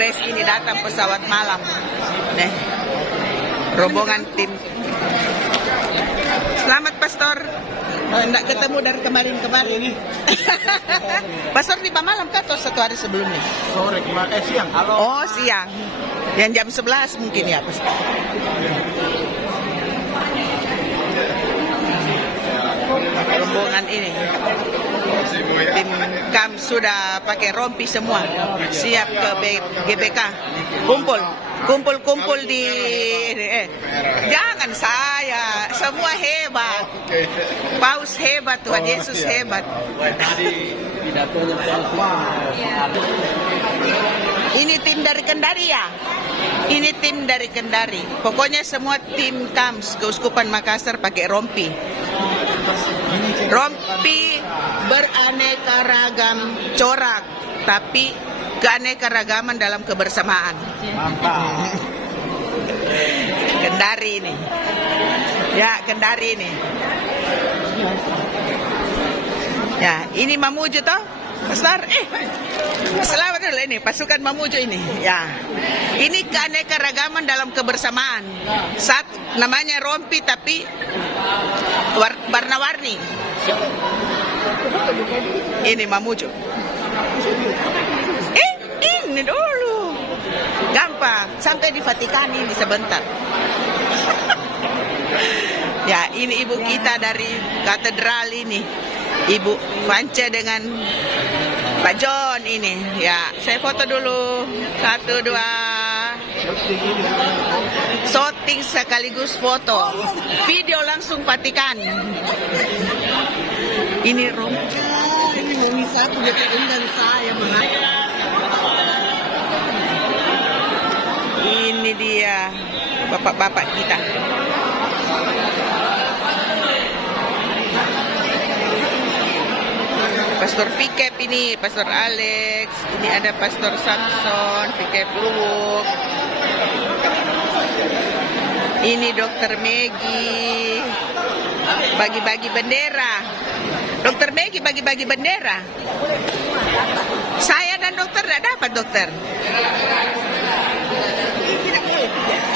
Kongres ini datang pesawat malam. Nih, rombongan tim. Selamat Pastor. Enggak ketemu dari kemarin-kemarin. Pastor tiba malam kan atau satu hari sebelumnya? Sore kemarin, siang. Halo. Oh, siang. Yang jam 11 mungkin ya, Pastor. Rombongan ini. Tim KAM sudah pakai rompi semua. Siap ke GBK. Kumpul di jangan saya, semua hebat. Paus hebat, Tuhan Yesus hebat. Ini tim dari Kendari ya? Ini tim dari Kendari. Pokoknya semua tim KAMS Keuskupan Makassar pakai rompi. Rompi beraneka ragam corak, tapi keanekaragaman dalam kebersamaan. Mantap. Kendari ini. Ya, Kendari ini. Ya, ini Mamuju toh? Pastor, selamat dulu ini, pasukan Mamuju ini. Ya, ini keanekaragaman dalam kebersamaan. Satu, namanya rompi tapi warna-warni. Ini Mamuju. Ini dulu. Gampang, sampai di Vatikan ini sebentar. Ya, ini ibu kita dari katedral ini. Ibu Vance dengan Pak John ini. Ya, saya foto dulu. 1, 2. Shooting sekaligus foto. Video langsung Vatikan. Ini ini mau satu JPN dan saya Ini dia bapak-bapak kita. Pastor Fikep ini, Pastor Alex, ini ada Pastor Samson, Fikep Luwuk. Ini Dokter Megi, bagi-bagi bendera. Dokter Megi bagi-bagi bendera. Saya dan dokter tidak dapat, dokter.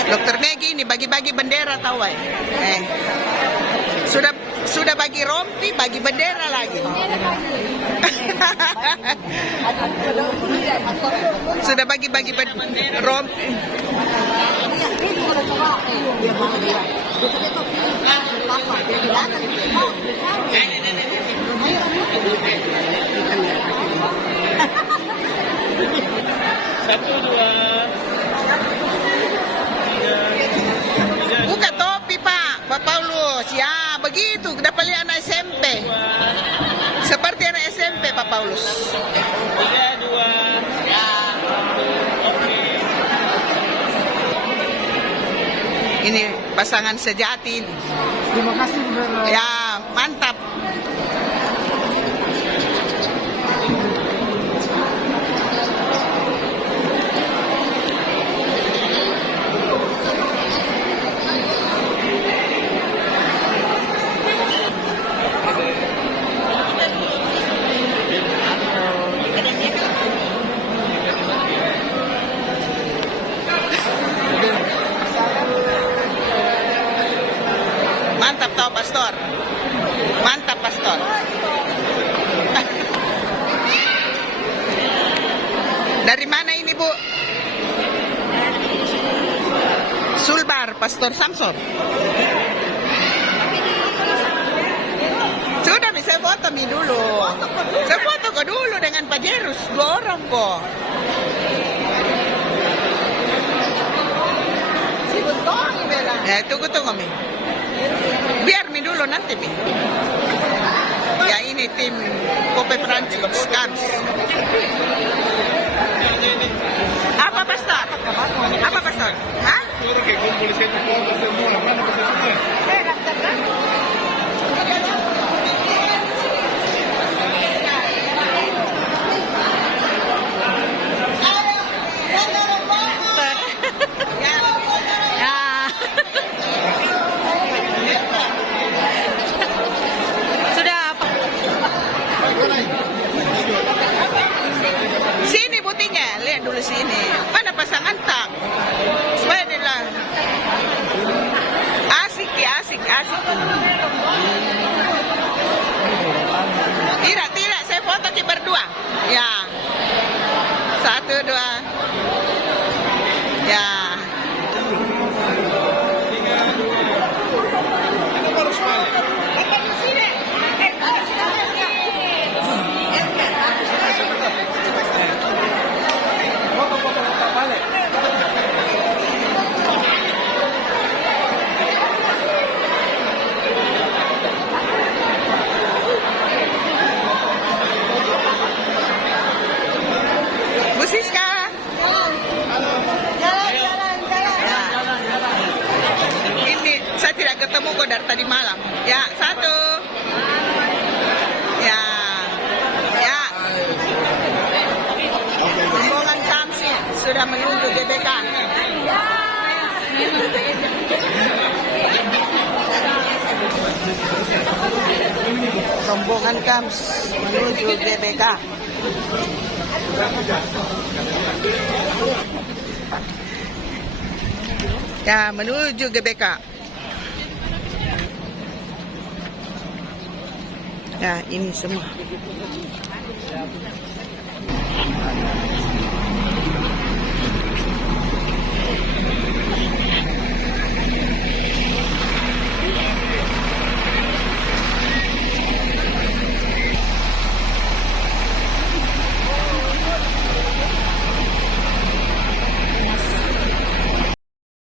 Dokter Megi ini bagi-bagi bendera, tahu ya? Sudah bagi rompi, bagi bendera lagi. Sudah bagi-bagi rompi. Buka topi Pak Paulus. Ya, begitu. Dapat lihat anak SMP. Seperti anak SMP Pak Paulus. 3, 2. Ini pasangan sejati. Terima kasih benar. Ya, mantap. Mantap tau Pastor. Mantap Pastor. Dari mana ini Bu? Sulbar, Pastor Samson. Sudah bisa foto mi dulu. Saya foto kok dulu dengan Pak Jerus, 2 orang kok. Ya, tunggu mi. Biar mi dulu nanti mi. Ya ini tim Kope Prancis KAMS. Apa Pastor? Apa Pastor? Hah? Suruh kayak kumpul di sini foto semua. Mana bisa semua? Sini buktinya, lihat dulu sini. ketemu kok dari tadi malam. Ya, satu. Ya. Ya. Rombongan Kamsi sudah menuju GBK. Rombongan Kams menuju GBK. Ya, menuju GBK. Ya, ini semua.